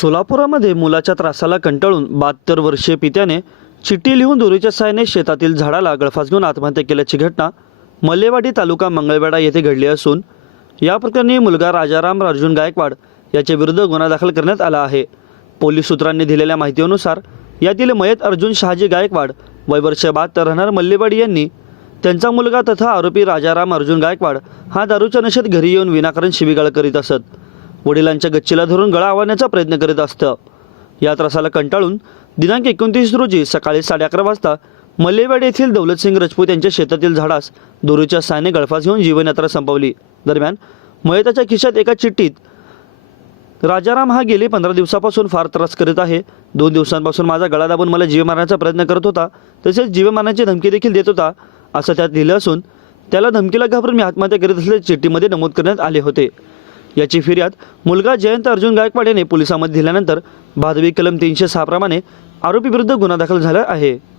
सोलापुरामध्ये मुलाच्या त्रासाला कंटाळून बहात्तर वर्षीय पित्याने चिठ्ठी लिहून दोरीच्या साहाय्याने शेतातील झाडाला गळफास घेऊन आत्महत्या केल्याची घटना मल्लेवाडी तालुका मंगळवेढा येथे घडली असून या प्रकरणी मुलगा राजाराम अर्जुन गायकवाड याच्या विरुद्ध गुन्हा दाखल करण्यात आला आहे. पोलीस सूत्रांनी दिलेल्या माहितीनुसार यातील मयत अर्जुन शहाजी गायकवाड वय वर्ष बहात्तर राहणार मल्लेवाडी यांनी त्यांचा मुलगा तथा आरोपी राजाराम अर्जुन गायकवाड हा दारूच्या नशेत घरी येऊन विनाकारण शिवीगाळ करीत असत. वडिलांच्या गच्चीला धरून गळा आवडण्याचा प्रयत्न करीत असतं. या त्रासाला कंटाळून दिनांक एकोणतीस रोजी सकाळी साडे अकरा वाजता मल्लेवाड येथील दौलतसिंग राजपूत यांच्या शेतातील झाडास दोरीच्या साहाय्याने गळफास घेऊन जीवनयात्रा संपवली. दरम्यान मयताच्या खिशात एका चिठ्ठीत राजाराम हा गेली पंधरा दिवसापासून फार त्रास करीत आहे. दोन दिवसांपासून माझा गळा दाबून मला जीव मारण्याचा प्रयत्न करत होता. तसेच जीव मारण्याची धमकी देखील देत होता. असं त्यात लिहिलं असून त्याला धमकीला घाबरून मी आत्महत्या करीत असल्याचे चिठ्ठीमध्ये नमूद करण्यात आले होते. याची फिर्याद मुलगा जयंत अर्जुन गायकवाड याने पोलिसांमध्ये दिल्यानंतर भादवी कलम तीनशे सहाप्रमाणे आरोपीविरुद्ध आरोपी विरुद्ध गुन्हा दाखल झाला आहे.